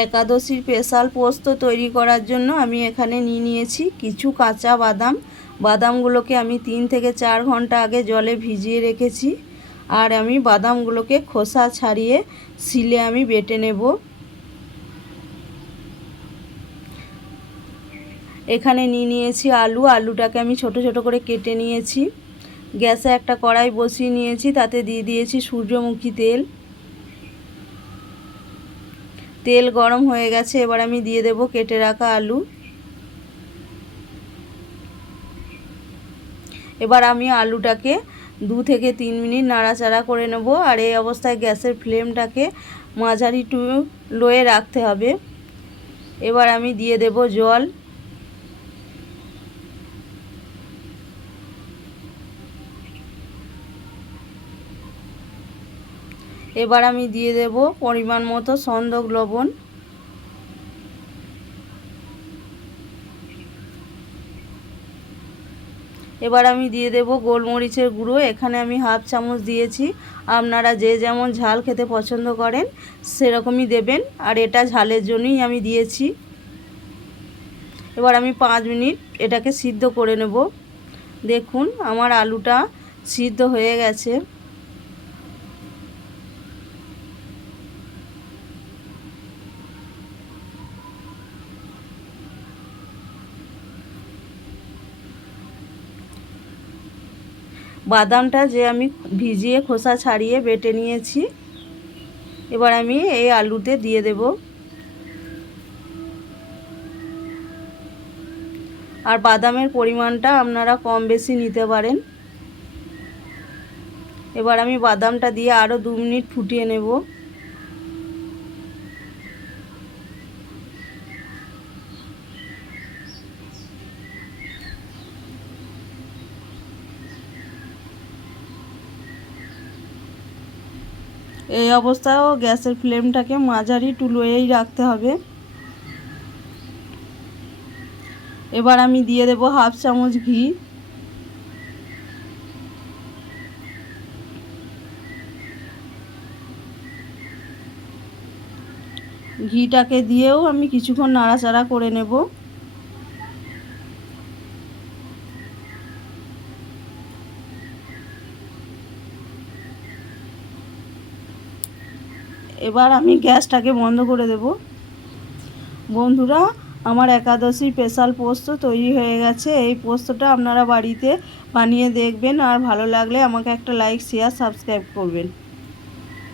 একাদশীর স্পেশাল পোস্ত তৈরি করার জন্য আমি এখানে নিয়েছি কিছু কাঁচা বাদাম। বাদামগুলোকে আমি 3 থেকে 4 ঘন্টা আগে জলে ভিজিয়ে রেখেছি। আর আমি বাদামগুলোকে খোসা ছাড়িয়ে শিলে আমি বেটে নেব। এখানে নিয়েছি আলু। আলুটাকে আমি ছোট ছোট করে কেটে নিয়েছি। গ্যাসে একটা কড়াই বসিয়ে নিয়েছি, তাতে দিয়ে দিয়েছি সূর্যমুখী তেল। তেল গরম হয়ে গেছে, এবার আমি দিয়ে দেব কেটে রাখা আলু। এবার আমি আলুটাকে 2 থেকে 3 মিনিট নাড়াচাড়া করে নেব। আর এই অবস্থায় গ্যাসের ফ্লেমটাকে মাঝারি টু লোয়ে রাখতে হবে। এবার আমি দিয়ে দেব জল। এবার আমি দিয়ে দেব পরিমাণ মতো সন্দক লবণ। এবার আমি দিয়ে দেব গোলমরিচের গুঁড়ো। এখানে আমি হাফ চামচ দিয়েছি। আপনারা যে যেমন ঝাল খেতে পছন্দ করেন সেরকমই দেবেন, আর এটা ঝালের জন্যই আমি দিয়েছি। এবার আমি 5 মিনিট এটাকে সিদ্ধ করে নেব। দেখুন আমার আলুটা সিদ্ধ হয়ে গেছে। বাদামটা যে আমি ভিজিয়ে খোসা ছাড়িয়ে বেটে নিয়েছি, এবার আমি এই আলুতে দিয়ে দেব। আর বাদামের পরিমাণটা আপনারা কম বেশি নিতে পারেন। এবার আমি বাদামটা দিয়ে আরও 2 মিনিট ফুটিয়ে নেব। এই অবস্থায়ও গ্যাসের ফ্লেমটাকে মাঝারি টু লোয়েই রাখতে হবে। এবার আমি দিয়ে দেব হাফ চামচ ঘি। ঘিটাকে দিয়েও আমি কিছুক্ষণ নাড়াচাড়া করে নেব। এবার আমি গ্যাসটাকে বন্ধ করে দেব। বন্ধুরা, আমার একাদশী স্পেশাল পোস্ত তৈরি হয়ে গেছে। এই পোস্তটা আপনারা বাড়িতে বানিয়ে দেখবেন, আর ভালো লাগলে আমাকে একটা লাইক, শেয়ার, সাবস্ক্রাইব করবেন।